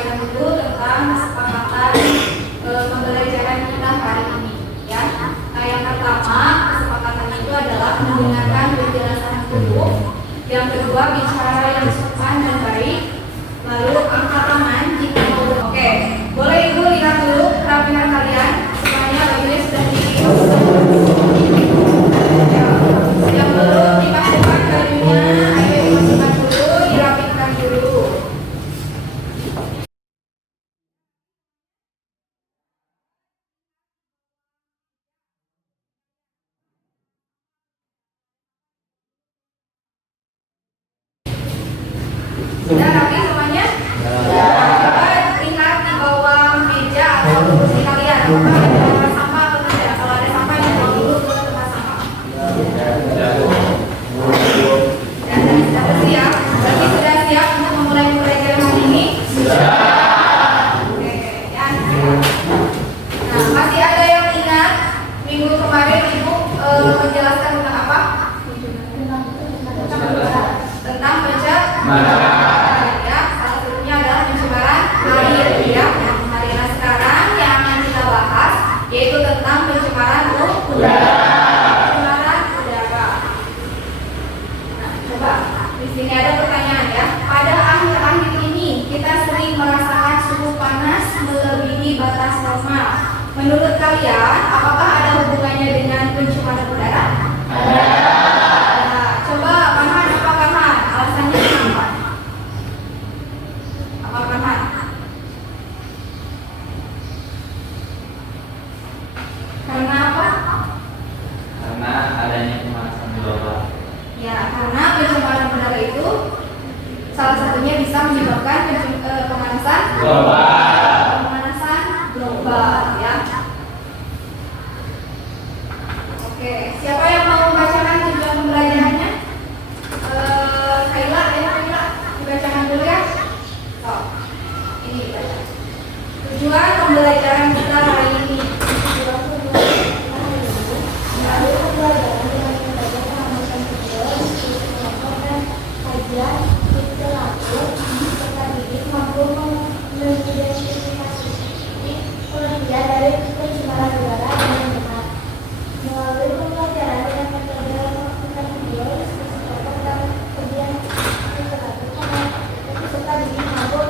uraikan dulu tentang kesepakatan pembelajaran kita hari ini, ya. Nah, yang pertama kesepakatan itu adalah mendengarkan penjelasan guru. Yang kedua bicara yang sopan dan baik. Lalu angkat tangan jika mau. Oke, boleh ibu lihat dulu kerapihan kalian. Semuanya bajunya sudah yang belum dipasangkan bajunya, ayo dimasukkan dulu, dirapikan dulu. Sudah rapi semuanya? Coba lihat di bawah meja atau kursi kalian. Apakah ada tempat sampah atau tidak? Kalau ada sampah, yang bawa dulu ke tempat sampah. Dan sudah siap? Berarti sudah siap untuk memulai pembelajaran hari ini? Sudah. Oke, ya. Nah, masih ada yang ingat minggu kemarin ibu menjelaskan tentang apa? Tentang pencemaran. Ya, salah satunya adalah pencemaran air, ya. Hari ini sekarang yang akan kita bahas yaitu tentang pencemaran udara. Pencemaran udara. Nah, coba di sini ada pertanyaan, ya. Pada akhir-akhir ini kita sering merasakan suhu panas melebihi batas normal. Menurut kalian, apakah ada hubungannya dengan pencemaran udara? Ada. Nah, coba Farhan, apa Farhan? Alasannya kenapa? Apa Farhan? Karena apa? Karena adanya pemanasan global. Ya, karena pencemaran udara itu salah satunya bisa menyebabkan pemanasan Global. Pemanasan global, ya. Oke, siapa yang mau membacakan tujuan pembelajarannya? Kaila, dibacakan dulu ya. Oh, ini dibaca. Tujuan pembelajaran kita hari ini. Dari pencemaran udara dengan benar melalui pembelajaran dengan metode melakukan video dan kemudian serta bikin mampu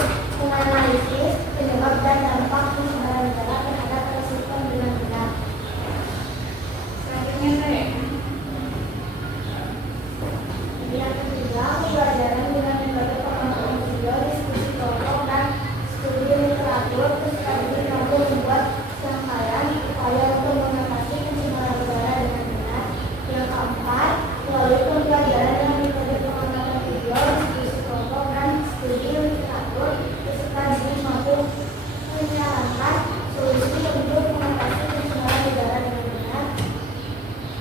menganalisis penyebab dan dampak pencemaran udara terhadap ekosistem dengan benar. Selanjutnya saya. Yang ketiga, pembelajaran dengan metode pengamatan video, diskusi kelompok dan studi literatur sekaligus mampu membuat rangkaian upaya untuk mengatasi pencemaran udara dengan benar. Yang keempat, melalui pembelajaran dengan metode pengamatan video, diskusi kelompok dan studi literatur beserta diri mampu menyarankan solusi untuk mengatasi pencemaran udara dengan benar.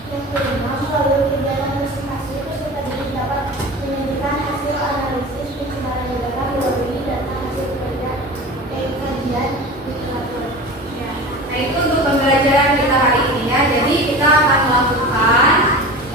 Yang kelima, melalui kegiatan presentasi peserta didik dapat menyajikan hasil analisis pencemaran udara melalui data hasil kajian literatur. Ya. Nah, itu untuk pembelajaran kita hari ini, ya. Jadi kita akan melakukan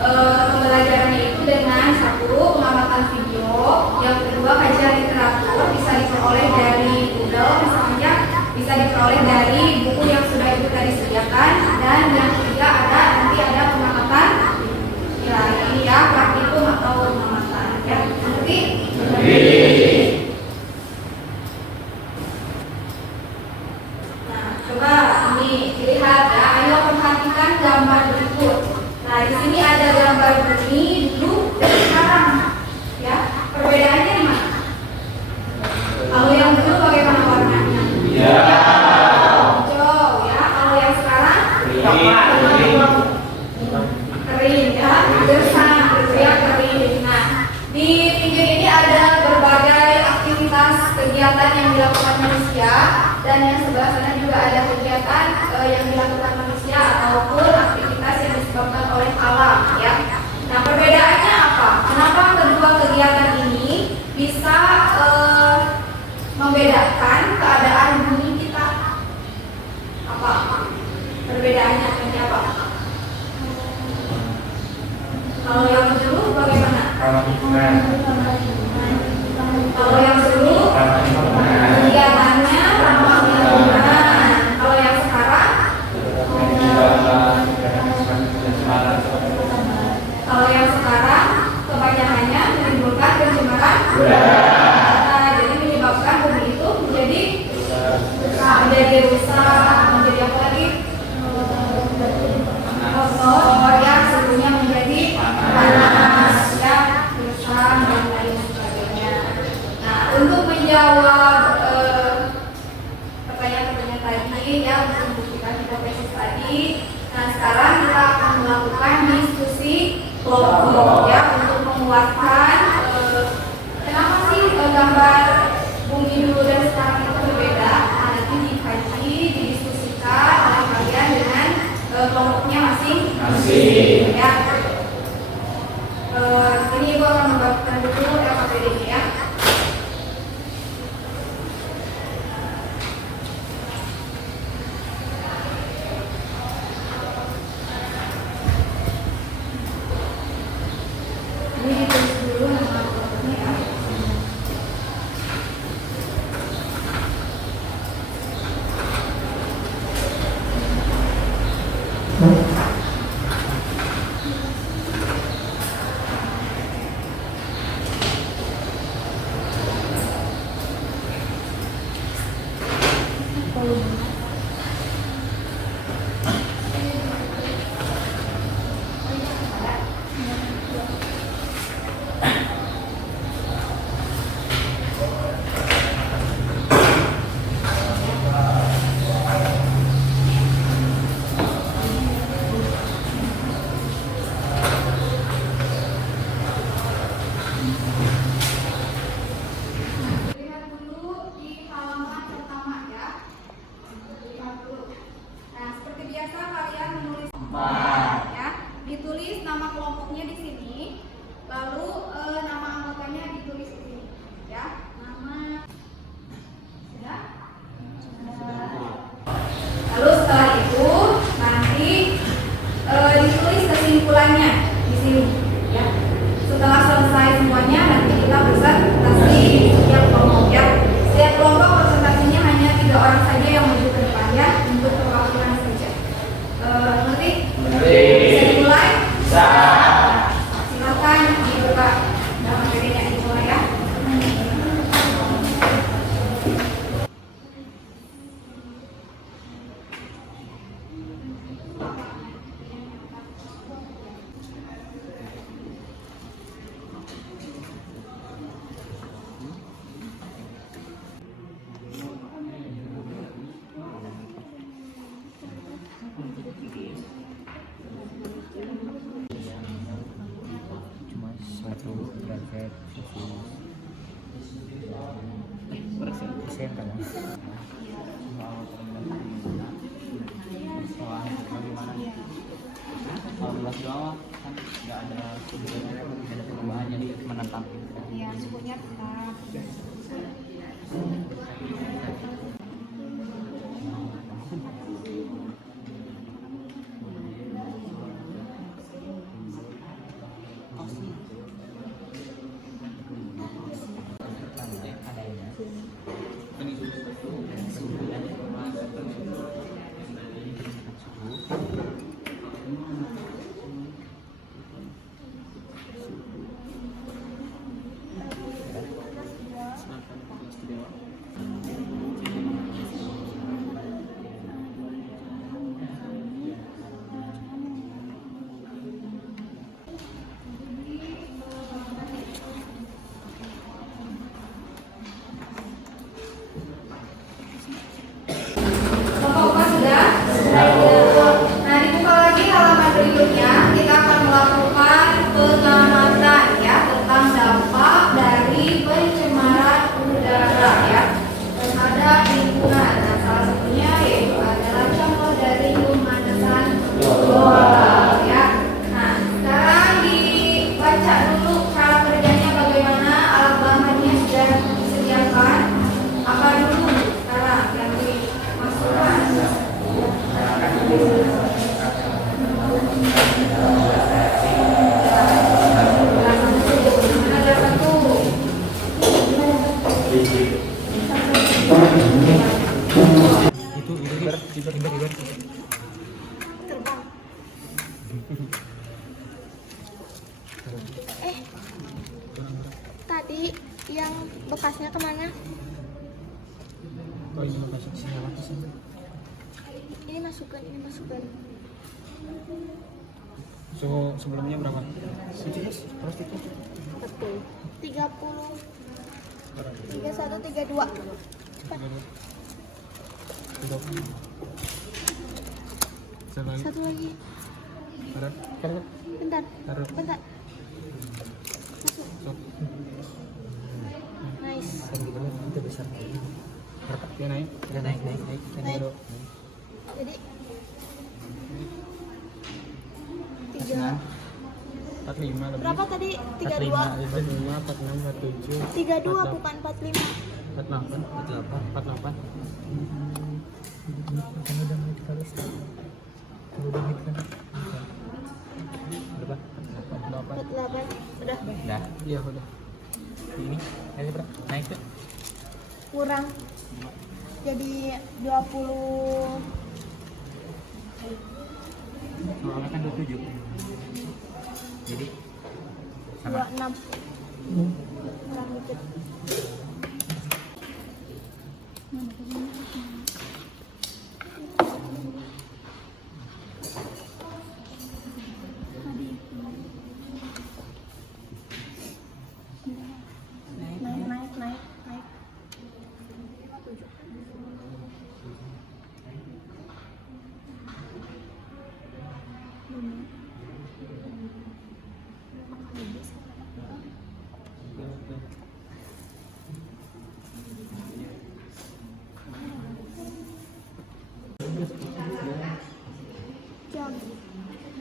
pembelajarannya itu dengan satu pengamatan video, yang kedua kajian literatur bisa diperoleh dari Google misalnya, bisa diperoleh dari buku yang sudah ibu tadi sediakan, dan yang ketiga nanti ada pengamatan, ya ini ya praktikum atau pengamatan, ya. Nanti. Nah, coba ini dilihat, ya. Ayo perhatikan gambar berikut. Nah, di sini ada gambar bunyi dulu dan sekarang, ya. Perbedaannya di mana? Kalau yang dulu bagaimana warnanya? Ya. Hijau, ya. Kalau yang sekarang kering, ya. Gersang, gitu ya, kering. Nah, di pinggir ini ada berbagai aktivitas kegiatan yang dilakukan manusia, dan yang sebelah sana juga ada kegiatan yang dilakukan manusia ataupun aktivitas yang disebabkan oleh alam, ya. Nah, perbedaannya apa? Kenapa kedua kegiatan ini bisa membedakan keadaan bumi kita? Apa? Perbedaannya seperti apa? Kalau yang dulu bagaimana? Kalau yang dulu kegiatan menjadi rusak, menjadi apa lagi? Kotor, ya, suhunya menjadi panas, ya, gersang dan lain sebagainya. Nah, untuk menjawab pertanyaan-pertanyaan tadi, ya, untuk membuktikan hipotesis tadi. Nah, sekarang kita akan melakukan diskusi kelompok, ya, untuk menguatkan kenapa sih gambar bumi dulu dan sekarang itu berbeda. Nah, nanti dikaji, didiskusikan oleh kalian dengan kelompoknya masing-masing. Ya. Ini Ibu akan membagikan dulu LKPD-nya, ya. Ini ditulis dulu nama kelompoknya, ya. Lihat dulu di halaman pertama, ya. Lihat dulu. Nah, seperti biasa kalian menulis ya. Ditulis nama kelompoknya di sini. Lalu nama anggotanya ditulis di sini, ya. Nama sudah. Lalu setelah itu nanti ditulis kesimpulannya di sini, ya. Setelah selesai semuanya nanti kita presentasi setiap kelompok, ya. Setiap kelompok presentasinya hanya 3 orang saja yang maju ke depan, ya, untuk perwakilan saja. Ngerti? Bisa dimulai? Bisa. Silakan dibuka dalam PD-nya dimulai, ya. Cuma satu bracket kan ya. Soal bagaimana? Kalau luas doang kan nggak ada perubahan, jadi menentang. Ya, suhunya tetap. Bapak sudah? Nah, dibuka lagi halaman berikutnya. Kita akan melakukan pengamatan, ya, tentang dampak dari pencemaran udara, ya, terhadap lingkungan. Nah, salah satunya yaitu adalah contoh dari pemanasan global, ya. Nah, sekarang dibaca dulu cara kerjanya bagaimana, alat bahannya sudah disediakan. Apa dulu sekarang yang dimasukkan? Tadi yang bekasnya kemana? Ini Ini masukkan. Suhu sebelumnya berapa? 30. 31, 32. Cepat. Satu lagi. Bentar. Masuk. Nice. Ya naik. Naik. Baru. Jadi 3. 45 lebih. Berapa tadi? 32. 45, 46, 47, 32 bukan 45. 48, 48. Kan udah menit kali sekali. Udah menit kan. Berapa? 48. Udah. Udah. Iya udah. Ini ayo bro, naik tuh. Kurang. Jadi 20. Soalnya kan 27. Jadi sama. 26. Kurang dikit. Naik. 7.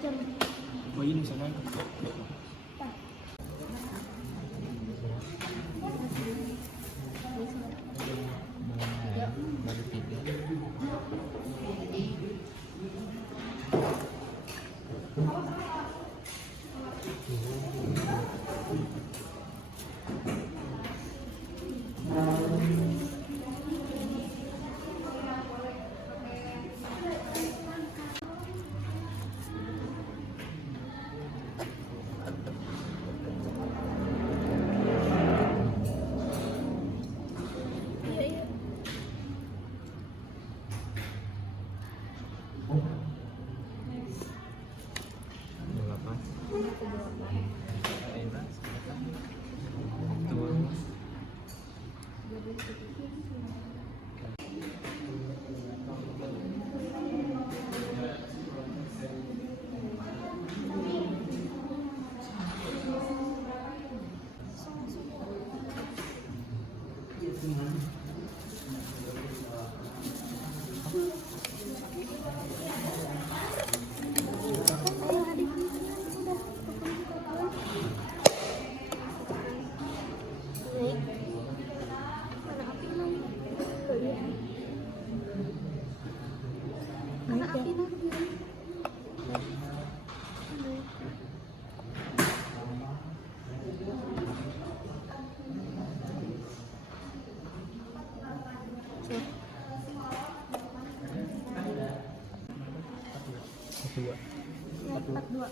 Jam. Oh ini sama. Baru 3. Iya. Ayo adik. Udah. Naik. Mana api lagi? Mana api lagi? Dua. 42.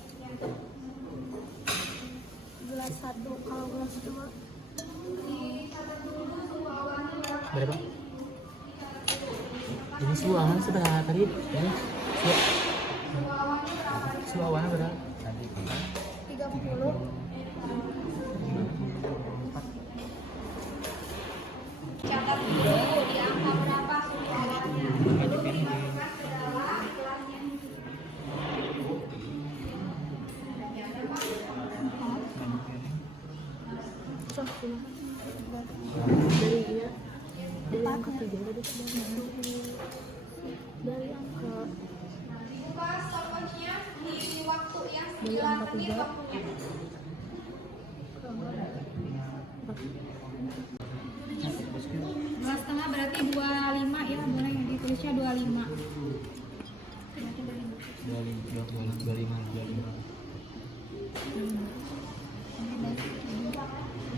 Gelas 1 kalau gelas 2. Berapa? Ini suhu awan sudah tadi. Ini suhu awan berapa? Tadi 30. Catat dulu di angka berapa suhu awannya. Dari angka 3 dari angka Ubah stopwatchnya di waktu yang 9 menit waktunya. Dua setengah berarti 25 ya, boleh ditulisnya 25. 25.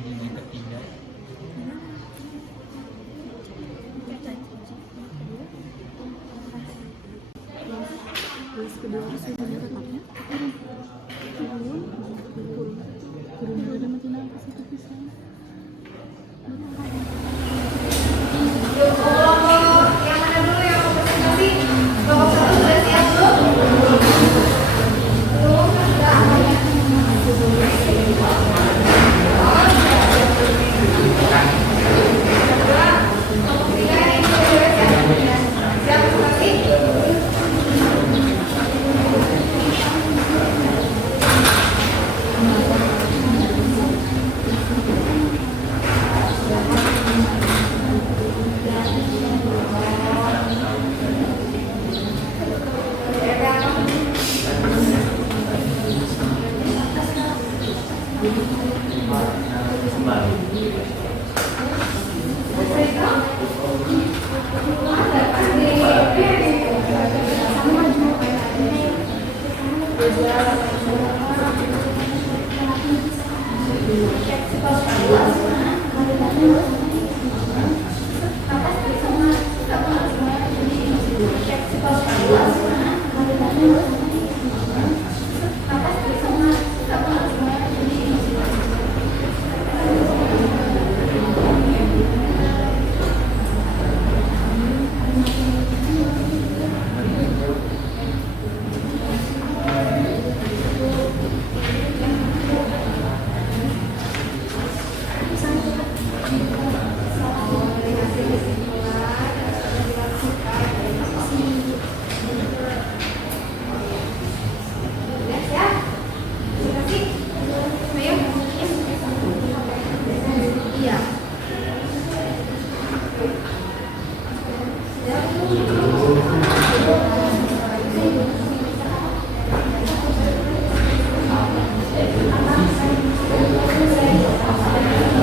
Ini ketiga. gelas kedua suhunya tetapnya turun ada mati nafas itu bisa.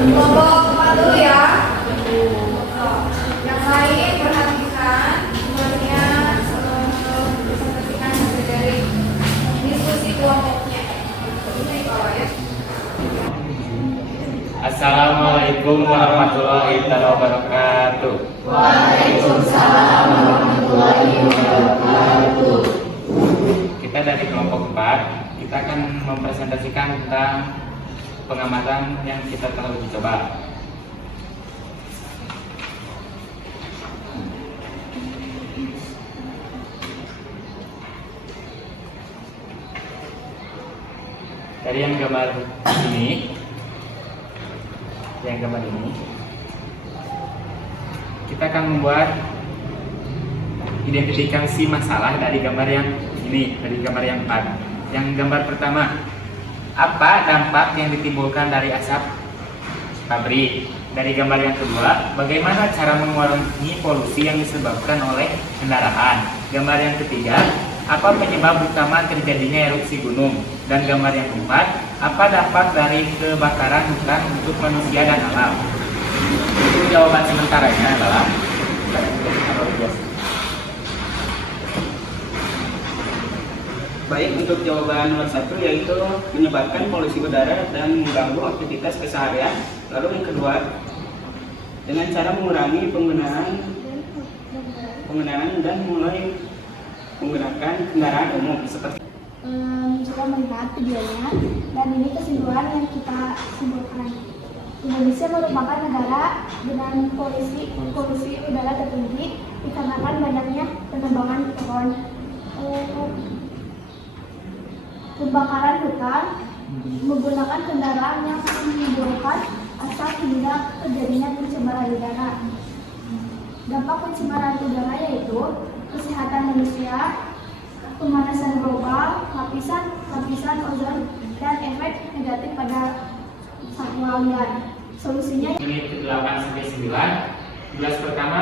Kelompok 4 dulu ya. Yang lain perhatikan semuanya, presentasikan hasil dari diskusi kelompoknya. Ini di bawah ya. Assalamualaikum warahmatullahi wabarakatuh. Waalaikumsalam warahmatullahi wabarakatuh. Kita dari kelompok 4, kita akan mempresentasikan tentang pengamatan yang kita telah uji coba. Dari yang gambar ini, kita akan membuat identifikasi masalah dari gambar yang ini, dari gambar yang 4. Yang gambar pertama, apa dampak yang ditimbulkan dari asap pabrik? Dari gambar yang kedua, bagaimana cara mengurangi polusi yang disebabkan oleh kendaraan? Gambar yang ketiga, apa penyebab utama terjadinya erupsi gunung? Dan gambar yang keempat, apa dampak dari kebakaran hutan untuk manusia dan alam? Itu jawaban sementaranya adalah baik. Untuk jawaban nomor 1 yaitu menyebabkan polusi udara dan mengganggu aktivitas keseharian. Lalu yang kedua, dengan cara mengurangi penggunaan dan mulai menggunakan kendaraan umum seperti Coba melihat videonya dan ini kesimpulan yang kita simpulkan. Indonesia merupakan negara dengan polusi udara tertinggi dikarenakan banyaknya penebangan pohon, pembakaran hutan, menggunakan kendaraan yang menimbulkan asap hingga terjadinya pencemaran udara. Dampak pencemaran udara yaitu kesehatan manusia, pemanasan global, lapisan ozon, dan efek negatif pada satwa liar. Solusinya menit 8 sampai 9. Gelas pertama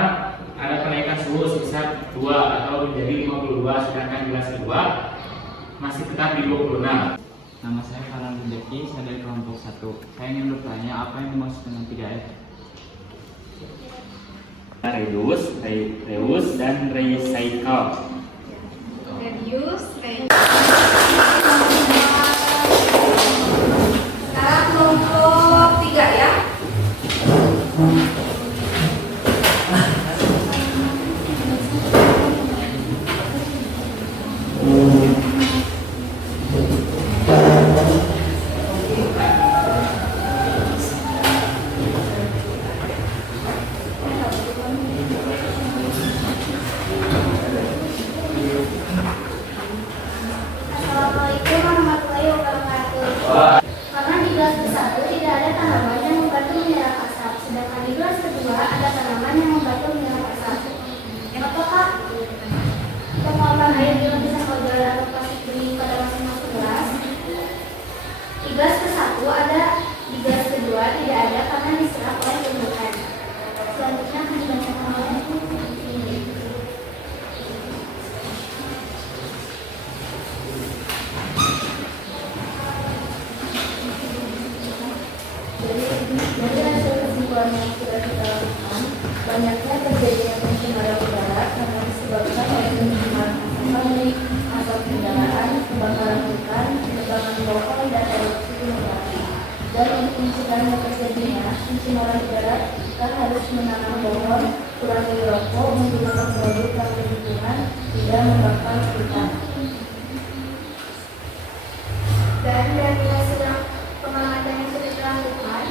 ada kenaikan suhu sebesar 2 atau menjadi 52, sedangkan gelas kedua masih tetap di 26. Nama saya Farhan Rejeki, saya dari kelompok 1. Saya ingin bertanya apa yang dimaksud dengan 3R? Reuse, dan recycle. Reduce, sekarang kelompok 3 ya. Assalamualaikum merokok, menggunakan produk ramah lingkungan, tidak membakar hutan. Dan dari hasil pengamatan yang sudah dilakukan,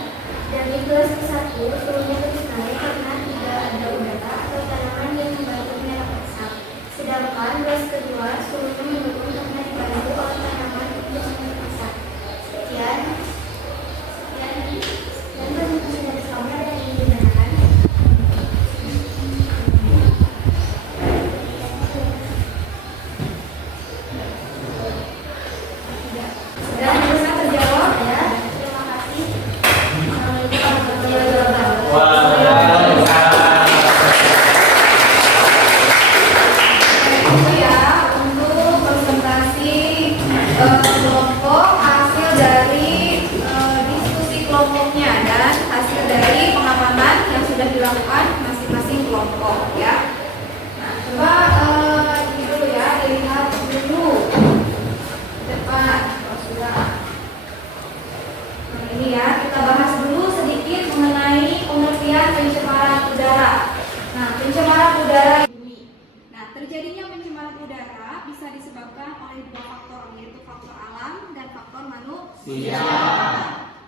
dari kelas ke-1 seluruhnya lebih naik karena tidak ada udara atau tanaman yang membantu menyerap asap. Sedangkan kelas kedua seluruhnya menurun karena dibantu oleh tanaman untuk menyerap asap. Sekian presentasi dari saya yang digunakan. Dan bisa terjawab ya. Terima kasih. Itu ya untuk presentasi kelompok hasil dari diskusi kelompoknya dan hasil dari pengamatan yang sudah dilakukan masing-masing kelompok ya. Nah, coba ini dulu ya, dilihat dulu depan kalau sudah. Nah, ini ya, kita bahas dulu sedikit mengenai pengertian pencemaran udara. Nah, pencemaran udara di bumi. Nah, terjadinya pencemaran udara bisa disebabkan oleh dua faktor, yaitu faktor alam dan faktor manusia.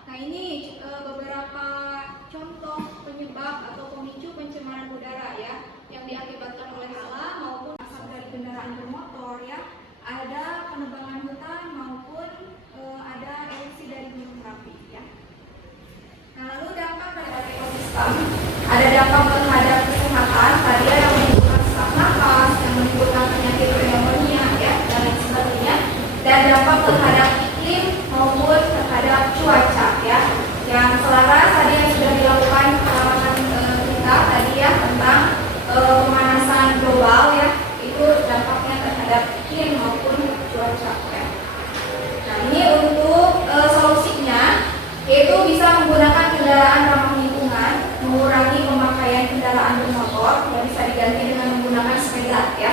Nah, ini beberapa contoh penyebab atau pemicu pencemaran udara ya, yang diakibatkan oleh alam maupun asap dari kendaraan bermotor ya. Ada penebangan hutan maupun ada erupsi dari gunung berapi ya. Nah, lalu dampak terhadap ekosistem, ada dampak terhadap kesehatan, tadi yang menimbulkan sesak nafas, yang menimbulkan penyakit pneumonia ya, dan lain sebagainya. Dan dampak terhadap iklim maupun terhadap cuaca ya, yang selaras tadi yang sudah dilakukan pengamatan kita tadi ya tentang pemanasan global ya, itu dampaknya terhadap iklim maupun cuaca ya. Nah, ini untuk solusinya, yaitu bisa menggunakan kendaraan ramah lingkungan, mengurangi pemakaian kendaraan bermotor yang bisa diganti dengan menggunakan sepeda ya.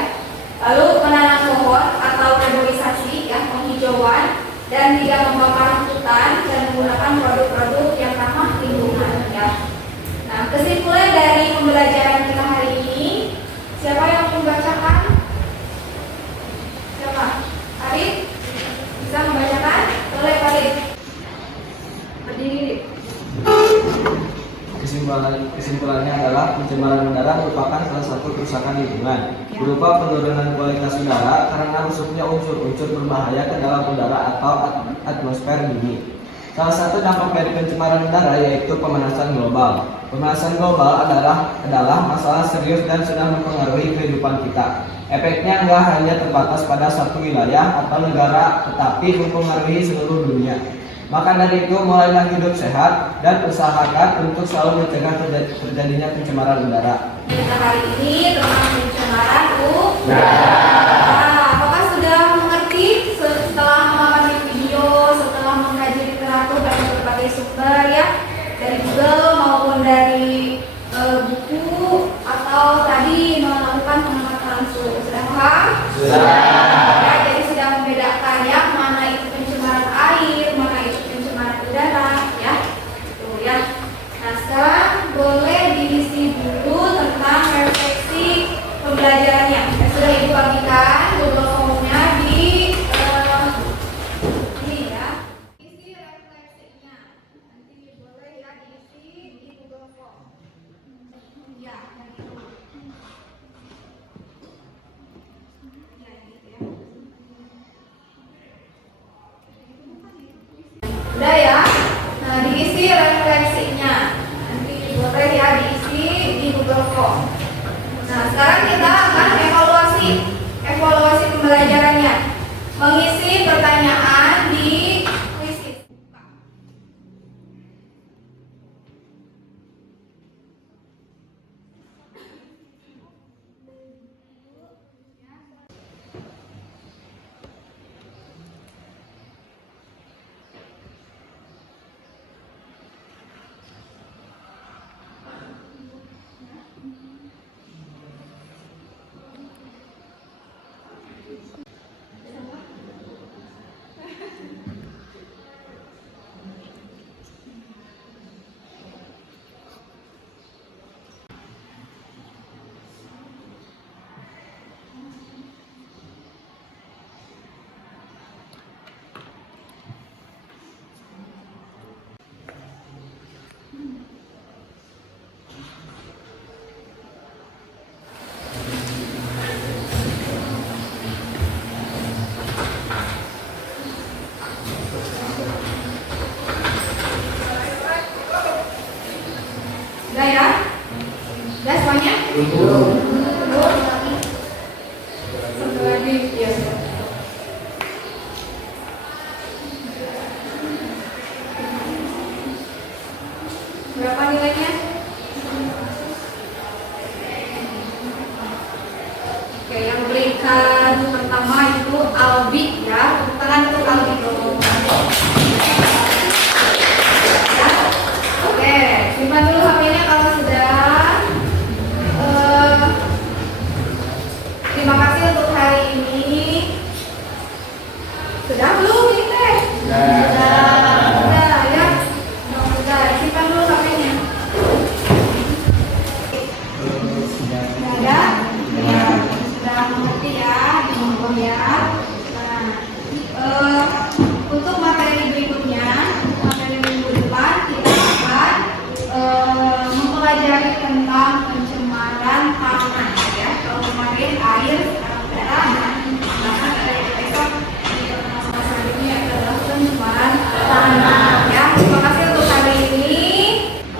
Lalu menanam pohon atau reboisasi ya, penghijauan, dan tidak membakar hutan dan menggunakan produk-produk yang ramah lingkungan ya. Nah, kesimpulan dari pembelajaran kita hari ini, siapa yang membacakan? Siapa? Arif? Bisa membacakan? Boleh Arif. Berdiri. Kesimpulannya adalah pencemaran udara merupakan salah satu kerusakan lingkungan berupa penurunan kualitas udara karena masuknya unsur-unsur berbahaya ke dalam udara atau atmosfer bumi. Salah satu dampak dari pencemaran udara yaitu pemanasan global. Pemanasan global adalah masalah serius dan sudah mempengaruhi kehidupan kita. Efeknya nggak hanya terbatas pada satu wilayah atau negara, tetapi mempengaruhi seluruh dunia. Maka dari itu, mulailah hidup sehat dan usahakan untuk selalu mencegah terjadinya pencemaran udara. Kita hari ini tentang pencemaran udara. Nah, apakah sudah mengerti setelah mengamati video, setelah mengkaji literatur dari berbagai sumber ya, dari Google maupun dari buku atau tadi melakukan pengamatan langsung? Sudah paham? Sudah. Ya, jadi sudah membedakan ya mana itu pencemaran air, mana itu pencemaran udara ya. Tuh ya. Nah, sekarang boleh diisi dulu tentang refleksi pembelajarannya. Ya, sudah Ibu bagikan Google Form-nya di ini ya. Isi refleksinya. Nanti boleh ya diisi di Google Form. Ya, yang itu. Ya, gitu ya. Udah ya. Nah, diisi refleksinya. Nanti boleh ya diisi di Google Form. Nah, sekarang kita akan evaluasi pembelajarannya. Mengisi pertanyaan di kuisis. Satu lagi, ya. Berapa nilainya? Oke, yang berikan pertama itu Albi ya. Tepuk tangan untuk Albi dong. Ya. Oke, simpan dulu HP-nya kalau sudah. Terima kasih untuk hari ini. Sudah belum ini teh? Sudah ya. Sudah, simpan dulu HP-nya. Sudah ada? Ya, sudah mengerti ya, dimonggol ya. Nah, untuk materi berikutnya, materi minggu depan kita akan mempelajari tentang pencemaran tanah ya. Kalau kemarin air, sekarang udara, nah besok di masa selanjutnya adalah pencemaran tanah ya. Terima kasih untuk hari ini.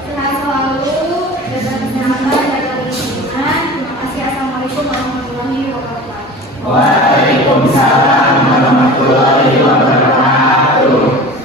Sehat selalu, jaga kesehatan, jaga lingkungan. Terima kasih. Assalamualaikum warahmatullahi wabarakatuh. Waalaikumsalam warahmatullahi wabarakatuh.